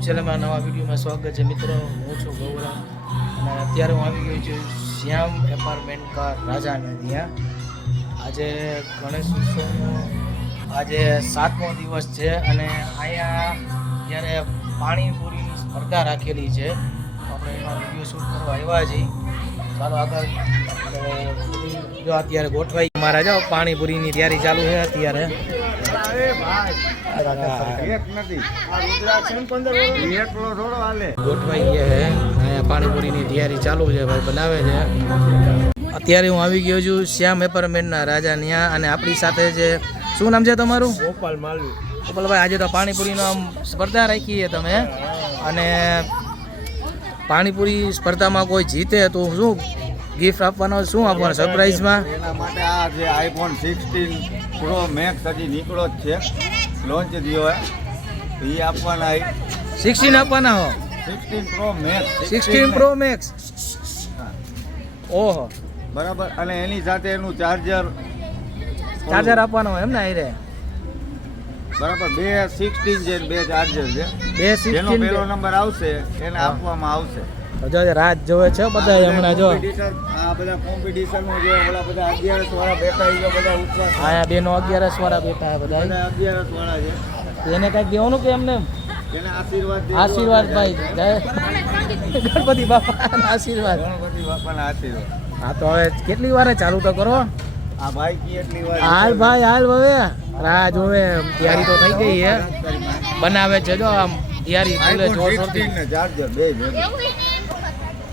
YouTube ચેનલમાં નવા વિડીયોમાં સ્વાગત છે મિત્રો. હું છું ગૌરવ અને અત્યારે હું આવી ગયો છું શ્યામ એપાર્ટમેન્ટ કા રાજાને ત્યાં. આજે ગણેશ ઉત્સવનો આજે 7મો દિવસ છે અને અહીંયા ત્યારે પાણીપુરીની સ્પર્ધા રાખેલી છે. આપણે એમાં વિડીયો શૂટ કરવા આવ્યા છીએ. ચાલો આગળ જો અત્યારે ગોઠવાઈ મારા જાઓ પાણીપુરીની તૈયારી ચાલુ છે અત્યારે. ગોઠવાઈ ગયા છે અહીંયા પાણીપુરીની તૈયારી ચાલુ છે, ભાઈ બનાવે છે. અત્યારે હું આવી ગયો છું શ્યામ એપાર્ટમેન્ટના રાજા ત્યાં અને આપણી સાથે છે, શું નામ છે તમારું? ગોપાલ માલવી. ગોપાલભાઈ, આજે તો પાણીપુરીનો આમ સ્પર્ધા રાખી છે તમે અને પાણીપુરી સ્પર્ધામાં કોઈ જીતે તો શું ગિફ્ટ આપવાનો, શું આપવાનું સરપ્રાઈઝમાં? એના માટે આ જે આઈફોન 16 પ્રો મેક્સ હજી નીકળો જ છે, લોન્ચ થયો હે, એ આપવાના. 16 આપવાના હો? 16 પ્રો મેક્સ. 16 pro max. ઓહો, બરાબર. અને એની સાથે એનું ચાર્જર આપવાનો હોય એમ ને? આઈ રે બરાબર. 2 16 છે, 2 ચાર્જર છે. 2 જેનો 16 પહેલો નંબર આવશે એને આપવામાં આવશે. જો રાત જોવે છે બધા હમણાં. જો આ બધા કોમ્પિટિશન જે ઓલા બધા 11 વાળા બેઠા છે, બધા ઉપવાસ આયા બેનો 11 વાળા બેઠા બધા. 11 વાળા છે. એને કઈક દેવાનું કે એમને એને આશીર્વાદ આશીર્વાદ ભાઈ, જય ગણપતિ બાપાના આશીર્વાદ. ગણપતિ બાપાના આશીર્વાદ. હા તો હવે કેટલી વાર ચાલુ તો કરો? આ ભાઈ કી એટલી વાર હાલ ભાઈ હાલ. હવે રાહ જોવે, તૈયારી તો થઈ ગઈ છે, બનાવે છે જો આમ તૈયારી ફૂલે જોરશોરથી. ચાર્જર બે ભેગા.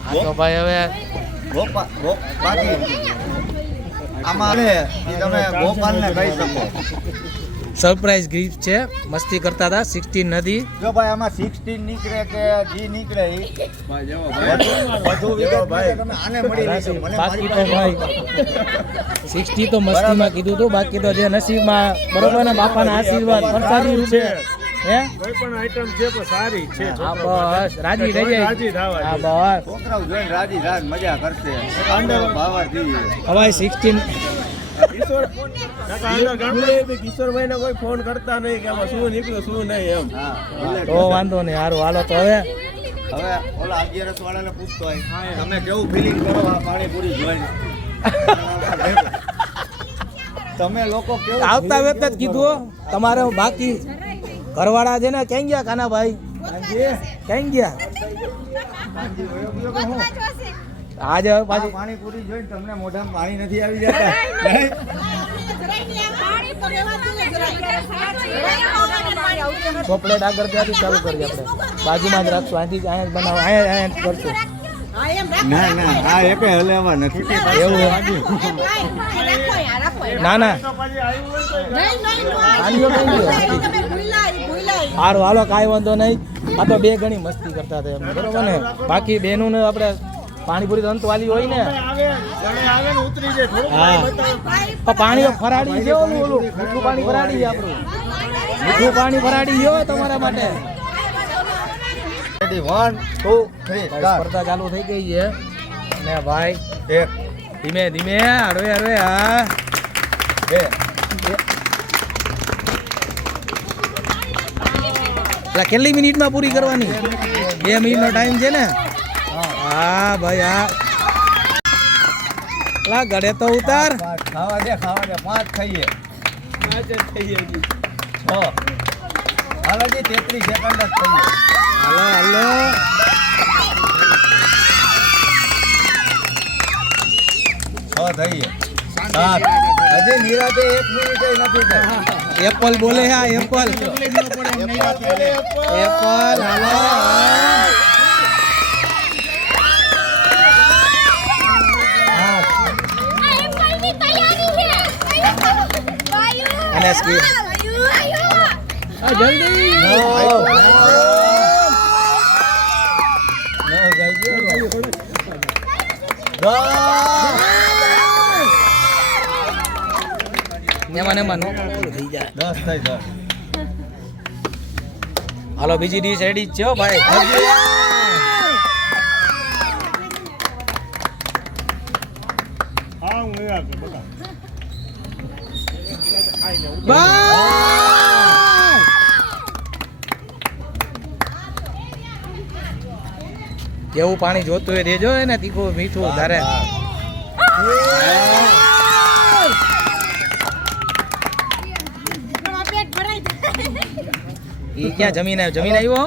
હા તો ભાઈ હવે બાકી આમાં તમે ગોપાલને કહી શકો સરપ્રાઈઝ ગિફ્ટ છે, મસ્તી કરતા હતા. 16 નથી જો ભાઈ, આમાં 16 નીકળે કે જી નીકળે એ બધું વિગત ભાઈ તમે આને મળી રહેશે. બાકી તો ભાઈ 60 તો મસ્તીમાં કીધું હતું, બાકી તો જે નસીબમાં બરોબર ને બાપાના આશીર્વાદ પ્રસાદી રૂપે હે કોઈ પણ આઈટમ છે તો સારી છે. હા બસ રાજી થઈ જાય. હા બસ છોકરાઓ જોઈને રાજી થાય, મજા કરશે. ભાવાર થઈ હવે 16 કિશોરભાઈ ને કોઈ ફોન કરતા નહીં કે આમાં શું નીકળ્યું શું નહીં એમ. તો વાંધો નહીં. સારું હાલો તો હવે ઓલા 11 વાળાને પૂછતો હોય તમે કેવું ફિલિંગ કરો આ પાણીપુરી જોઈને? તમે લોકો કેવું આવતા વેત જ કીધું તમારે બાકી ઘરવાળા છે ને ક્યાં ગયા કાનાભાઈ? ક્યાં ગયા? આજે પાછી પાણીપુરી જોઈને તમને મોઢામાં પાણી નથી આવી જતા? ચોકલેટ આગળ ત્યાંથી ચાલુ કરીએ આપણે, બાજુમાં જ રાખશું. અહીંથી અહીંયા જ બનાવો, અહીંયા જ કરશું. ના ના, આ એકે હલેવા નથી. એવું ના ના સારું હાલો, કાંઈ વાંધો નહીં. આ તો બે ઘણી મસ્તી કરતા હતા એમને, બરોબર ને? બાકી બેનું ને આપણે પાણીપુરી તો અંતવાલી હોય ને. હા પાણી ફરાડી છે, ઓલું મીઠું પાણી ફરાડી છે આપણું. મીઠું પાણી ફરાડી ગયો તમારા માટે. 1 2 3 સ્પર્ધા ચાલુ થઈ ગઈ છે ને ભાઈ. એક ધીમે ધીમે હળવે હળવે. હા બે કેટલી મિનિટમાં પૂરી કરવાની? 2 મિનિટનો ટાઈમ છે ને? હા ભાઈ. હા ગળે તો ઉતાર. ખાવા દે 5 ખાઈએ. 5 જ ખાઈએ. 6 હાલો જી 33 સેકન્ડ જ ખાઈએ. હાલો હાલો. થઈએ 7. હજી નિરાતે 1 મિનિટ નથી થઈ. એપલ બોલે. હા એપલ એપલ. હાલો અને સ્કીપ જલ્દી. એમાં નો થઈ જાય. 10 થઈ 10. હાલો બીજી ડીશ રેડી જ છે હો ભાઈ. હા હું એવા કે બતા. જેવું પાણી જોતું હોય દેજો ને તીખું મીઠું તારે ઈ ક્યાં જમીન આવ્યો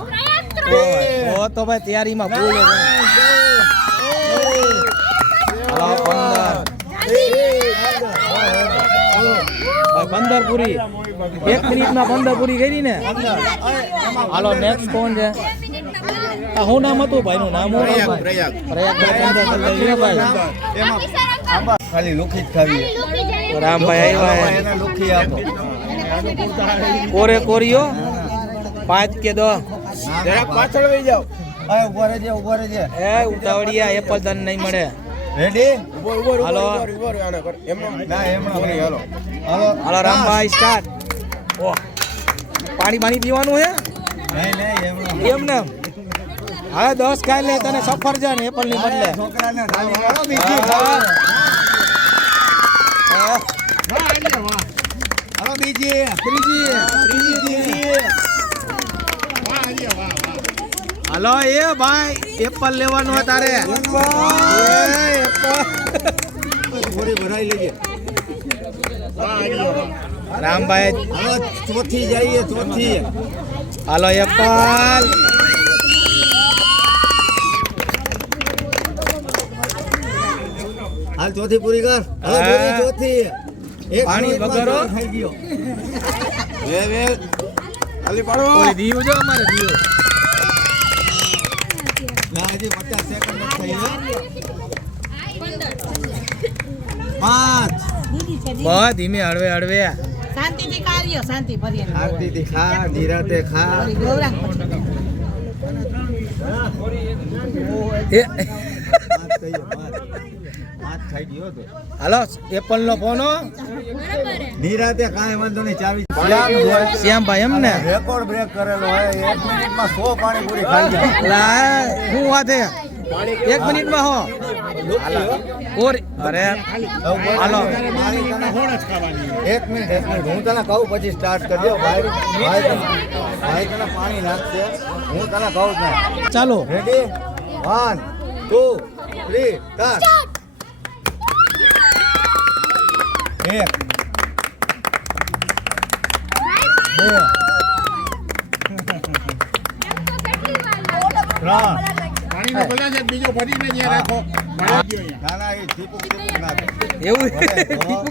ઓ તો ભાઈ તૈયારીમાં ફૂલ છે. હાલો 15 પૂરી 1 મિનિટમાં 15 પૂરી કરી ને. હાલો નેક્સ્ટ કોણ છે? આ શું નામ હતું ભાઈ નું નામ? ખાલી લુખી જ ખાવી રામભાઈ આવ્યા એને લુખી આપો કોરે કોરિયો 5 કે 2 જરાક પાછળ વહી જાઓ. ઉભો રહેજે એ ઉતાવળિયા એપલ તને નહીં મળે. રેડી હાલો ના એમણો હાલો રામભાઈ સ્ટાર્ટ. ઓહ પાણી પીવાનું છે નહીં એમણો એમ ને. હવે 10 ખાઈ લે તને સફરજન એપલ ની બદલે. છોકરાને થાળી વાળો બીજી હાલો બીજી ત્રીજી હાલો એ ભાઈ એપલ લેવાનું હોય તારે. થોડી ભરાઈ લેજે. રામભાઈ હાલો ચોથી જઈએ ચોથી હાલો એપલ. હાલ ચોથી પૂરી કર. હાલો પૂરી ચોથી એક પાણી વગરો. થઈ ગયો વે ખાલી પાડો ઓલી દીવું જો અમારે દીવું. ના હજી 50 સેકન્ડ જ થઈ છે. 5 બસ ધીમે હળવે હળવે. શાંતિથી કાર્ય શાંતિ ભરી આરતીથી ખા નિરાતે ખા ગૌરાંગ એ પાંચ થઈ ગયો તો હાલો એપલ નો ફોનો નિરાતે કાંઈ વાંધો નહીં ચાવી શ્યામભાઈ એમ ને. રેકોર્ડ બ્રેક કરેલો હોય 1 મિનિટમાં 100 પાણીપુરી ખાઈ જાય. લા શું વાત છે 1 મિનિટમાં હો કોરી અરે હાલો. એક મિનિટ હું તને કહું પછી સ્ટાર્ટ કરજો ભાઈ તને પાણી નાખશે હું તને કહું છું ચાલો રેડી 1 2 3 સ્ટાર્ટ. એક બે ત્રણ પાણીનો ગ્લાસ એક બીજો ભરીને ત્યાં રાખો. ના ના એ ટીપુક નાખે એવું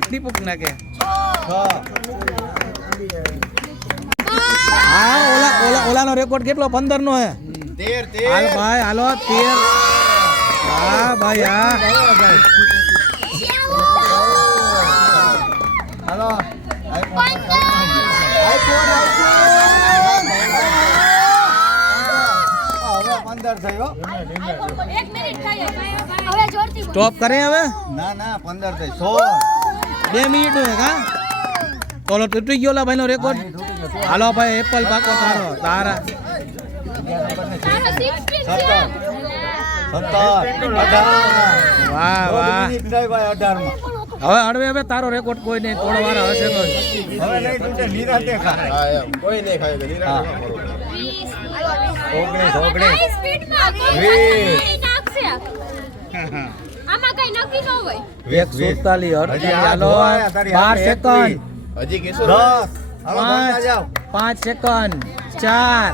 ટીપુક નાખે. 6 હા ઓલાનો રેકોર્ડ કેટલો 15 નો હે. 13 હાલ ભાઈ હાલો 13. હા ભાઈ હા હાલો હવે 15 થયો. સ્ટોપ કરે હવે. ના ના 15 થઈ 100 2 મિનિટ હોય કા તોલો તૂટી ગયો લા ભાઈનો રેકોર્ડ. હાલો ભાઈ એપલ પાકો તારા 17 18 વાહ વાહ. મિનિટ થઈ ભાઈ 18 માં હવે હળવે હવે તારો રેકોર્ડ કોઈ નહીં થોડો વાર હશે તો. હવે નહીં તૂટે નિરાતે ખા. કોઈ નહીં ખાય હા. 147 હજી હાલો આ તારી 12 સેકન્ડ. હજી કિશોર 10 હાલો ગણતા જાઓ 5 સેકન્ડ 4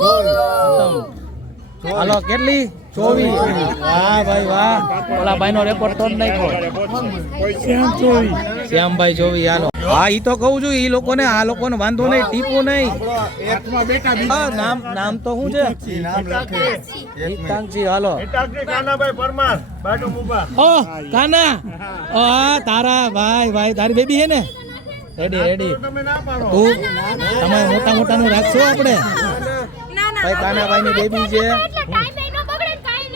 3 હાલો કેટલી 24. વાહ ભાઈ વાહ. ઓલા ભાઈનો રેકોર્ડ તોડ નાખ્યો. શ્યામભાઈ 24 હાલો. હા ઈ તો કહું છું ઈ લોકોને આ લોકોને વાંધો નહીં ટીપું નહીં. એકમાં બેટા હા, નામ તો શું છે? ઈ નામ લખે હિતાંશજી હાલો. ઓહ કાના તારા ભાઈ તારી બેબી હે ને. રેડી તું તમારે મોટા નું રાખશો આપણે. ભાઈ કાનાભાઈ ની બેબી છે.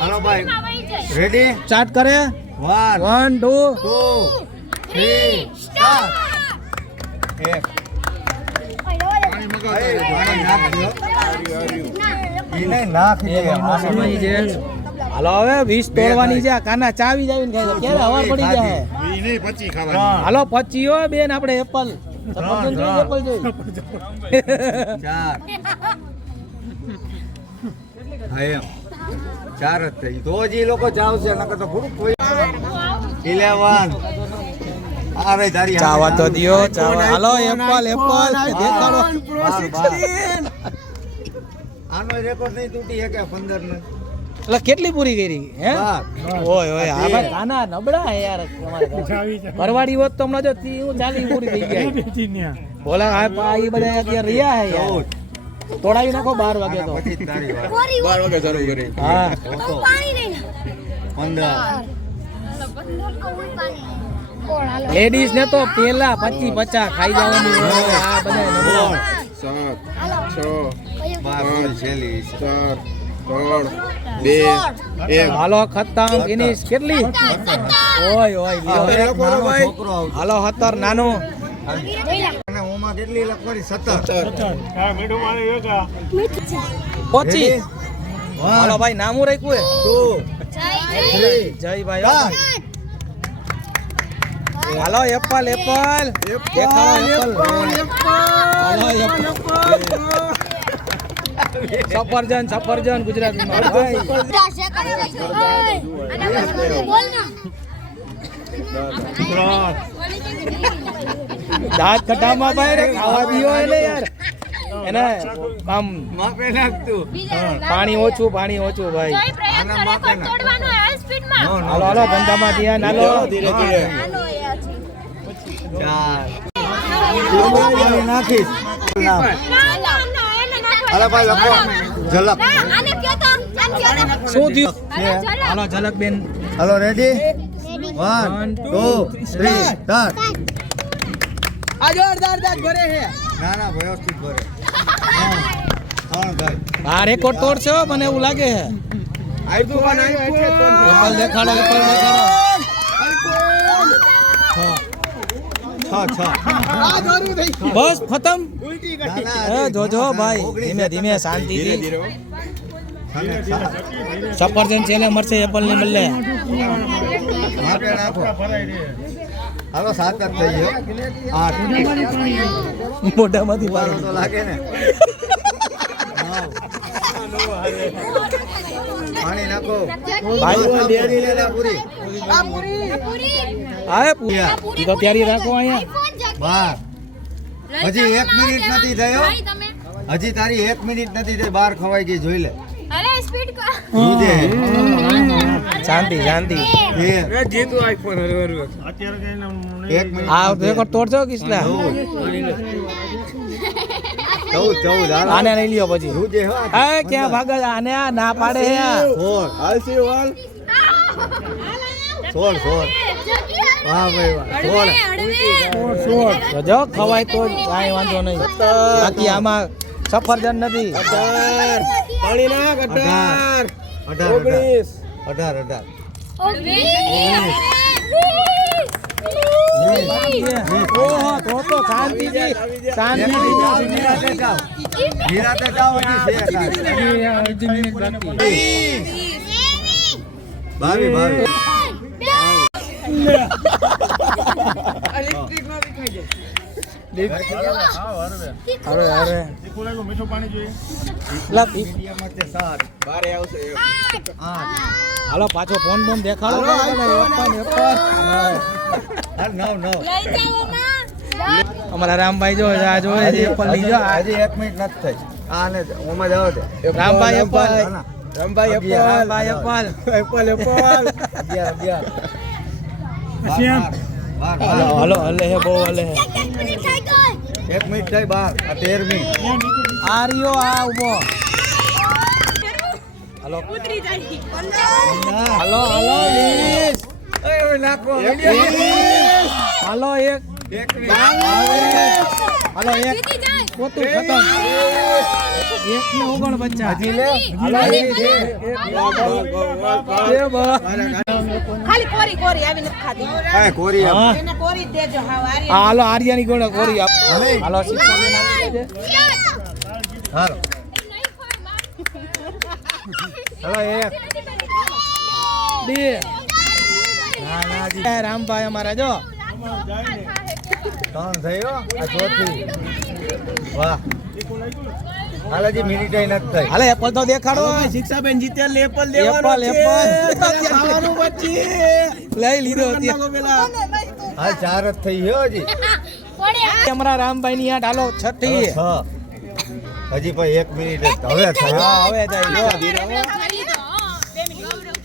હાલો ભાઈ રેડી સ્ટાર્ટ કરે 1 1 2 2 3 સ્ટાર્ટ. એક પાણી નાખ દો. ઈને નાખ દે. સમય છે. હાલો હવે 20 તોડવાની છે. આ કાના ચાવી જાવીને ખાય ક્યારે હવા પડી જાય. ઈ નહીં પછી ખાવાની. હાલો 25 હો બેન આપણે એપલ સફરજન જોઈ એપલ જોઈ 4 હા એમ 4 જ થઈ તો જ ઈ લોકો ચાવશે નકર તો પૂરું કોઈ 11 અરે તારી ચાવા તો દિયો ચાવા હાલો એપલ દેખાડો આનો રેકોર્ડ નહીં તૂટી શકે 15 નો એટલે કેટલી પૂરી કરી હે ઓય ઓય આ ભાઈ કાના નબળા હે યાર તમારે પરવાડી હોત તો હમણાં જો 40 પૂરી થઈ ગયા બોલા આ ઈ બધા અત્યારે રહ્યા હે યાર તોડાવી નાખો 12 વાગે તો પછી તારી વાત 12 વાગે શરૂ કરી હા 15 લેડીઝ ને તો પેલા 25 50 ખાઈ જવાની હોય આ બધા નબળા 7 6 12 છેલી 4 3 2 1 હાલો ખતમ ફિનિશ કેટલી ઓય ઓય લ્યો. છોકરો આવતો હાલો 17 નાનો અને ઓમાં કેટલી લખવાની 17 પહોંચી હાલો ભાઈ નામું રાખ્યું હે 2 3 જય ભાઈ હો. હાલો એપલ દેખાડો હાલો એપલ સફરજન ગુજરાતીમાં ભાઈ દાંત કટામાં ભાઈ રે ખાવા દીયો એને યાર એને આમ માપે નાખતું પાણી ઓછું ભાઈ હાલો હાલો ધંધામાં ધ્યાન હાલો ધીરે ધીરે ચાર નાખીશ અરે ભાઈ લખો ઝલક શું થયું હાલો ઝલક બેન હલો રેડી 1 2 3 સ્ટાર્ટ આ જોરદાર ભરે હે ના ના વ્યવસ્થિત ભરે 3 ગાય આ રેકોર્ડ તોડશે હો, મને એવું લાગે હે એપલ દેખાડો છ બસ ખતમ ના, ના, એ જોજો ભાઈ ધીમે ધીમે ધીરે શાંતિથી ધીરે સફરજન છેલ્લે મળશે એપલ ની બદલે માપે નાખો હાલો 7 જ થઈ ગયો 8 મોઢામાંથી તો લાગે ને પાણી નાખો ભાઈ ડેરી લેલા પૂરી આય પૂરા ઈ તો તૈયારી રાખો અહીંયા 12 હજી 1 મિનિટ નથી થયો હજી તારી 1 મિનિટ નથી થઈ 12 ખવાઈ ગઈ જોઈ લે અરે સ્પીડ કા દૂધે શાંતિ જીતું આઈફોન એક મિનિટ આ રેકોર્ડ તોડશો કિસલા 14 આને લઈ લ્યો પછી દૂધે હો એ ક્યાં ભાગે આને આ ના પાડે હે આ 16 વાહ ભાઈ વાહ 16 તો જો ખવાય તો કાંઈ વાંધો નહીં બાકી આમાં સફરજન નથી પાણી નાખ 18 ઓહો તો શાંતિથી નિરાતે જાઓ હજી છે ભાવી અરે મીઠું પાણી જોઈએ મીડિયમ છે 7 બારે આવશે 8 હાલો પાછો ફોન દેખાડો અમારા રામભાઈ જો આ જોવે છે એપલ લઈ જો હજી 1 મિનિટ નથી થઈ આને ઓમાં જાવ દે Rambhai apple Rambhai apple 11 hello હલે હે બહુ હલે હે 1 મિનિટ થઈ 12 આ 13મી આ રહ્યો આ ઉભો હલો હલો લીસ હાલો એક હાલો એક પોતું ખતમ એક નો ઓગણ બચ્ચા હાલો ખાલી કોરી આવીને ખાધી કોરી આપ. હા એને કોરી જ દેજો હાવ આરી હાલો આર્યાની ગોળે કોરી આપ હાલો શિક્ષા બેન આપી દેજે. હાલો હાલો એક બે રામભાઈ અમારા જો ત્રણ થઈ હો આ ચોથી વાહ હાલાજી મિનિટ નથી થઈ હાલે એપલ તો દેખાડો શિક્ષાબેન જીત્યા એપલ ખાવાનું પછી લઈ લીધો હાલ ચાર જ થઈ ગયો હજી અમારા રામભાઈ ની યાદ હાલો છઠ્ઠી છ હજી પણ 1 મિનિટ જ હવે થઈ હા હવે જાય જો.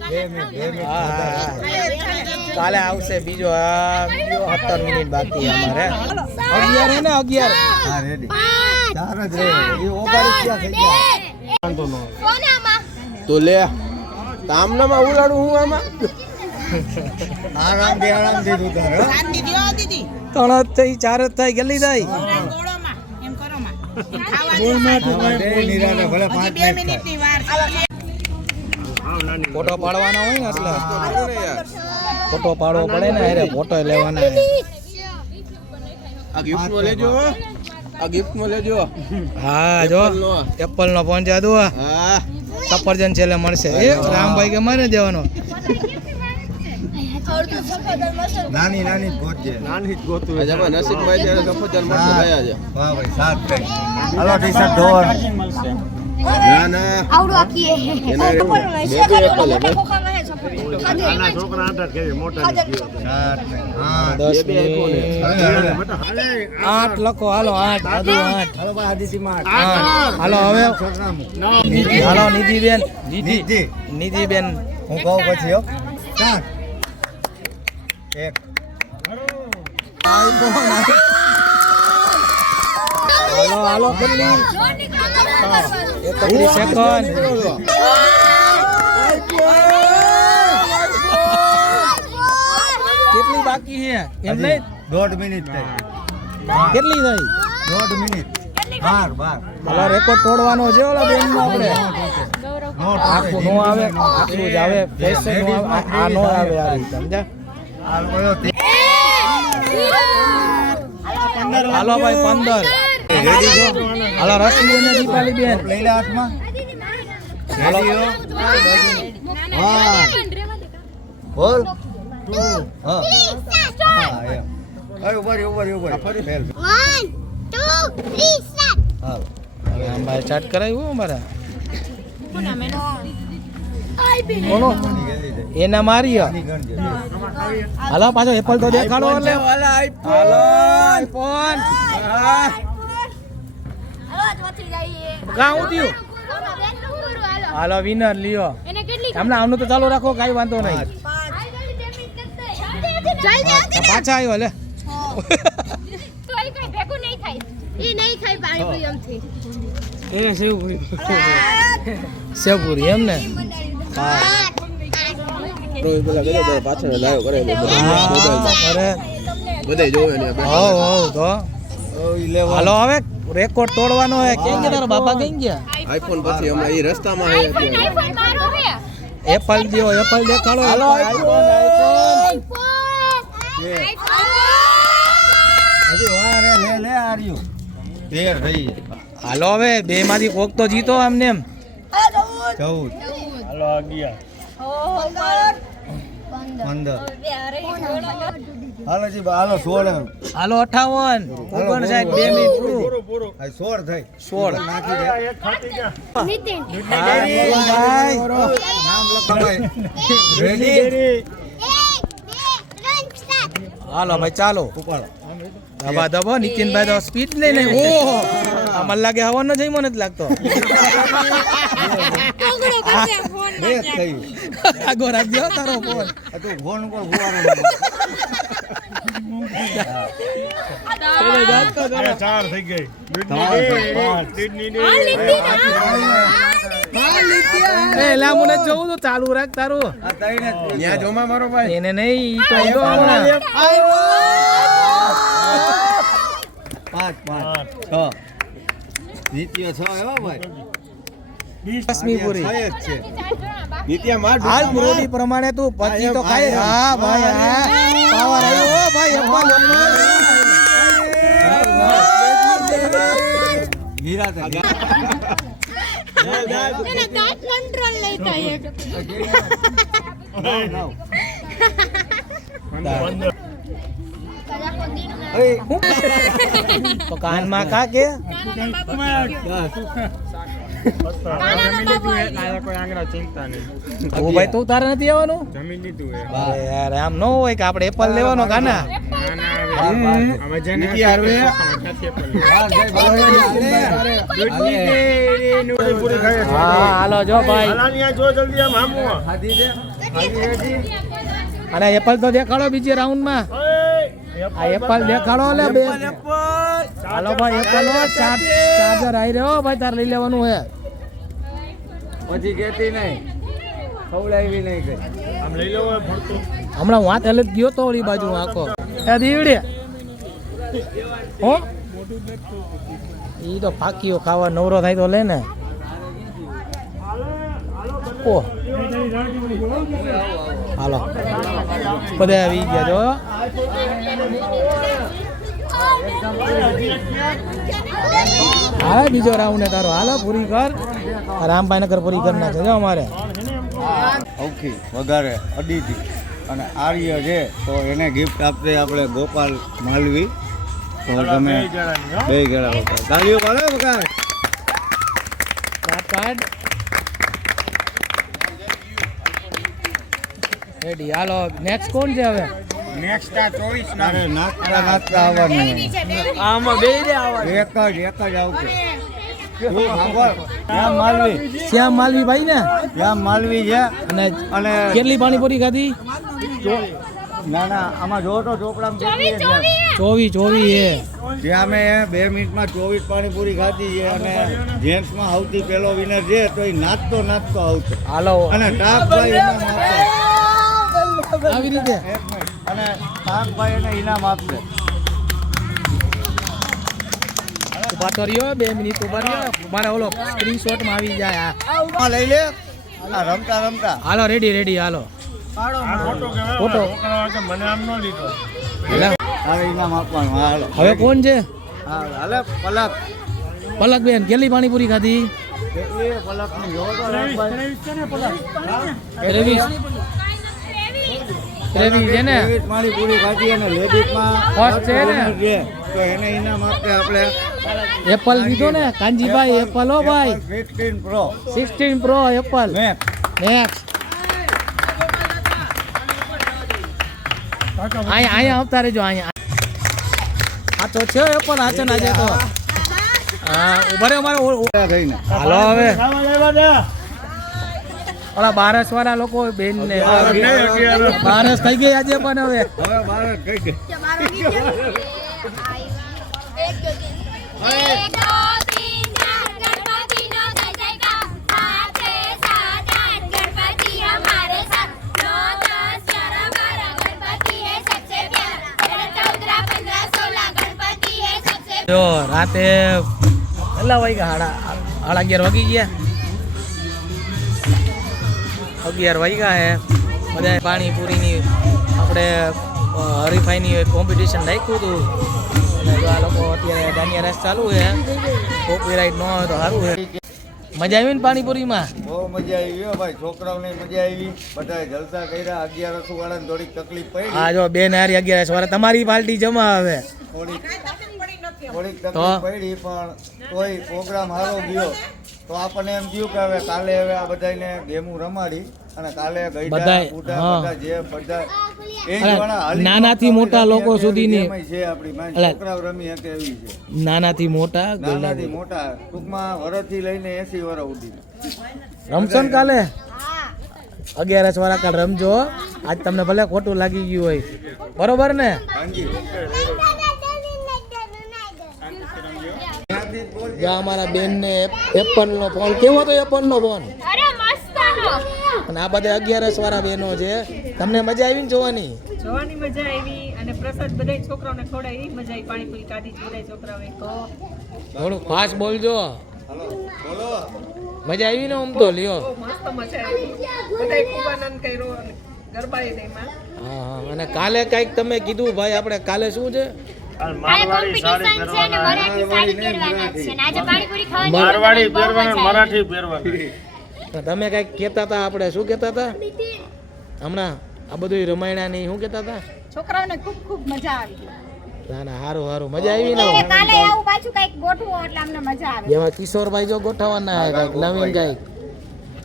2 મિનિટ કાલે આવશે બીજો 17 મિનિટ બાકી અમારે 11 હે ને 11 હા રેડી ચાર જ રહે એ ઓગાળી ક્યાં થઈ ગયા તો લે તામનામાં ઉલાડું હું આમાં આરામ દીધું તારે હો? શાંતિ દ્યો દીદી 3 જ થઈ 4 જ થઈ ગલી જાય ગોળોમાં એમ કરો માં ખાવા આમાં બે નિરાને ભલે 5 2 મિનિટ થાય મિનિટની વાર છે ફોટો પાડવાનો હોય ને એટલે ફોટો પાડવો પડે ને અરે ફોટો લેવાના આ ગિફ્ટ માં લેજો આ ગિફ્ટ માં લેજો હા જો એપલ નો પહોંચા દો હા સફરજન છેલ્લે મળશે એ રામભાઈ કે મારે દેવાનો નાની નાની જ ગોતજે નાની જ ગોતું આજે ભાઈ નસીબમાં છે સફરજન મળશે ગયા છે વાહ ભાઈ 7 થઈ હાલો ટી-શર્ટ ધોર ના ના આવડું આખી એને બે એપલ હે નાના છોકરા આટા કે મોટા 7 ને 8 10 બે iPhone હે. મિનિટ 8 લખો હાલો 8 બધું 8 હાલો ભાઈ આદિત્યમાં હાલો હવે હાલો નિધિબેન નિધિ. નિધિબેન હું કહું પછી હો 4 1 હાલો હાલો જલ્દી 31 સેકન્ડ કેટલી બાકી છે એમ નહીં 1.5 મિનિટ થઈ કેટલી થઈ 1.5 મિનિટ 12 હાલો રેકોર્ડ તોડવાનો છે ઓલા બેન નો આપણે નોટ આખું નો આવે આખું જ આવે ફેશન નો આવે આ નો આવે આ રીતે સમજા હાલ બોલો હાલો ભાઈ 15 રેડી છો હાલો રશ્મિ અને દીપાલી બેન લઈ લે હાથમાં હાલો હા બોલ હા હા એમ અરે ઉપર ફેલ હાલ આમ ભાઈ સ્ટાર્ટ કરાવ્યું અમારા કોનો એના મારી હાલો પાછો એપલ તો દેખાડો એટલે હાલો આઈફોન કાં ઉઠ્યું હાલો વિનર લ્યો હમણાં આમનું તો ચાલુ રાખો કાંઈ વાંધો નહીં પાછા આવ્યો લે એ સેવપુરી એમ ને હા રોય પેલા ગયો તો પાછળ લાયો કરે અરે બધાય જોવે ને હોવ તો હાલો હવે રેકોર્ડ તોડવાનો હે કેમ ગયા તારા બાપા કેમ ગયા આઈફોન પછી હમણાં એ રસ્તામાં હે અત્યારે એપલ દિયો એપલ દેખાડો હાલો આઈફોન હજી વાર હે લે આર્યું 13 થઈ હાલો હવે બે માંથી કોક તો જીતો આમને એમ 14 હાલો 11 15 હાલો જી હાલો 16 હાલો 58 59 2 મિનિટ પૂરું આ 16 થઈ 16 નાખી દે નીતિન ભાઈ નામ લખો ભાઈ રેડી હાલો ભાઈ ચાલો ઉપાડો દબા દબો નીતિનભાઈ તો સ્પીડ નહીં ઓહો આ મને લાગે હવાનો જઈ મને જ લાગતો બે જ થયું આગો રાખજો તારો ફોન આ તું ફોન ઉપર ફુવારો એ લામુને જોઉં તો ચાલુ રાખ તારું આ તઈને ત્યાં જોમાં મારો ભાઈ એને નહીં ઈ તો આવ્યો હમણાં 5 6 નીતિઓ 6 એવા ભાઈ દસમી પૂરી છ જ છે નિત્યા માર હાલ પૂરી પ્રમાણે તું પછી તો ખાય હા ભાઈ હા પાવર આવ્યો ઓ ભાઈ હીરા તે કંટ્રોલ નહીં થાય તો કાનમાં કા કે કાનાનો બાબુ ઓ ભાઈ તું તારે નથી આવવાનું અરે યાર આમ ન હોય કે આપણે એપલ લેવાનો કાના હા હાલો જો ભાઈ અને એપલ તો દેખાડો બીજી રાઉન્ડમાં આ એપલ દેખાડો લે બે હાલો ભાઈ એપલ ચાર્જર આવી રહ્યો ભાઈ તારે લઈ લેવાનું હે પછી કેતી નહીં ખવડાવી નહીં કઈ હમણાં વાત હેલે જ ગયો તો ઓલી બાજુ આખો એ દીવડે હો ઈ તો ફાકીઓ ખાવા નવરો થાય તો લે ને ઓ હાલો બધા આવી ગયા જો હા બીજો રાઉન્ડ ને તારો હાલો પૂરી કર રામભાઈ નગર પૂરી કરી નાખે જો અમારે સૌથી વધારે અદિતિ અને આર્ય છે તો એને ગિફ્ટ આપતે આપણે ગોપાલ માલવી તો તમે બે ગળા વગર તાળીઓ પાડો વગર કાર્ડ રેડી હાલો નેક્સ્ટ કોણ છે હવે અરે નાચતા નાચતા આવવાનું આમાં બે રે આવવાનું એક જ આવશે શ્યામ માલવી શ્યામ માલવી ભાઈ ને શ્યામ માલવી છે અને અને કેટલી પાણીપુરી ખાધી ના આમાં જો તો ચોપડામાં કેટલી છે 24 હે જે અમે 2 મિનિટમાં 24 પાણીપુરી ખાધી છે અને જેન્ટ્સમાં સૌથી પહેલો વિનર છે તો એ નાચતો આવશે હાલો અને ટાપભાઈ ઇનામ આપશે આવી રીતે અને ટાપભાઈ એને ઇનામ આપશે ઉભા તો રહ્યો 2 મિનિટ ઉભા રહ્યો મારા ઓલો સ્ક્રીનશોટ માં આવી જાય આ લઈ લે આ રમતા હાલો રેડી હાલો ફોટો હવે ઇનામ આપવાનું હાલો હવે કોણ છે હાલે પલક પલક બેન કેટલી પાણીપુરી ખાધી કેટલી પલકની જો તો રમભાઈ. 23 છે ને પાણીપુરી ખાધી અને લેડીઝમાં First છે ને? છે તો એને ઇનામ આપે આપણે એપલ લીધો ને કાનજીભાઈ એપલ હો ભાઈ 16 pro 16 pro Apple make next અહીંયા આવતા રહેજો અહીંયા આ તો છે એપલ આચે ના છે તો હા ઉભા રહ્યો મારો થઈને હાલો હવે ઓલા બારસ વાળા લોકો બેન ને બારસ થઈ ગઈ આજે પણ હવે હવે બાર કઈ ગઈ જો રાતે કેટલા વાગ્યા 11:30 વાગી ગયા 11 વાગ્યા હે બધા પાણીપુરીની આપણે હરીફાઈની કોમ્પિટિશન રાખ્યું હતું અને જો આ લોકો અત્યારે દાનિયા રસ ચાલુ છે કોપીરાઈટ ન હોય તો સારું છે મજા આવી ને પાણીપુરીમાં બહુ મજા આવી હો ભાઈ છોકરાઓને મજા આવી બધાએ જલસા કર્યા 11 વાળાને થોડીક તકલીફ પડી હા જો બેન હારી 11 વાળા તમારી પાર્ટી જમા હવે થોડીક તકલીફ પડી પણ તોય પ્રોગ્રામ સારો ગયો તો આપણને એમ થયું કે હવે કાલે આ બધાને ગેમું રમાડી અને કાલે ગઈડા બધાય, બુઢા હા. બધા જે બધા એજ અલા, વાળા હાલી નાનાથી મોટા લોકો સુધીની. ગેમ છે આપણી માં અલા. છોકરાઓ રમી શકે એવી છે નાનાથી મોટા નાનાથી મોટા ટૂંકમાં વરસથી લઈને 80 વર્ષ સુધી રમશો ને કાલે 11 વાળા કાલ રમજો આજ તમને ભલે ખોટું લાગી ગયું હોય બરોબર ને હાજી જો અમારા બેન ને એપલ નો ફોન કેવો હતો એપલ નો ફોન અરે મસ્ત અને આ બધા 11 વાળા બહેનો છે તમને મજા આવી ને જોવાની મજા આવી અને પ્રસાદ બધા છોકરાઓને ખવડાવી મજા આવી પાણીપુરી ખાધી બધા છોકરાઓએ તો થોડું ફાસ્ટ બોલજો હાલો બોલો મજા આવી ને આમ તો લ્યો મસ્ત મજા આવી બધા ખૂબ આનંદ કર્યો અને ગરબાએ તેમાં હા અને કાલે કઈક તમે કીધું ભાઈ આપણે કાલે શું છે આ કોમ્પિટિશન છે અને મરાઠી સાડી પહેરવાના છે અને આજે પાણીપુરી ખાવાની મારવાડી પહેરવાનું મરાઠી પહેરવાનું તો તમે કઈક કહેતા હતા આપણે શું કહેતા હતા હમણાં આ બધું રમાયણા નહીં શું કહેતા હતા છોકરાઓને ખૂબ ખૂબ મજા આવી ના ના હારું હારું મજા આવી ને એટલે કાલે આવું પાછું કઈક ગોઠવો એટલે અમને મજા આવે એમાં કિશોરભાઈ જો ગોઠવવાના કાંઈક નવીન કાંઈક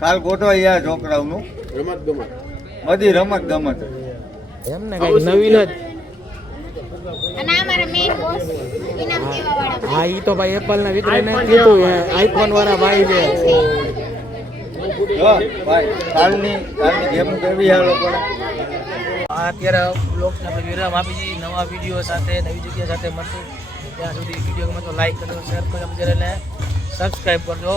કાલ ગોઠવાઈ ગયા છોકરાઓનું રમત ગમત બધી રમત ગમત એમ ને કાંઈક નવીન જ અને આ મારા મેઈન બોસ ઇનામ દેવા વાળા હા ઈ તો ભાઈ એપલ ના વિક્રયને કીધું આઈફોન વાળા ભાઈ છે જો ભાઈ કાલની ગેમ કેવી આ લોકોને અત્યારે બ્લોગ્સને આપણે વિરામ આપી છીએ નવા વિડીયો સાથે નવી જગ્યા સાથે મળશું ત્યાં સુધી વિડીયો ગમે તો લાઈક કરજો શેર કરજો ચેનલને સબસ્ક્રાઈબ કરજો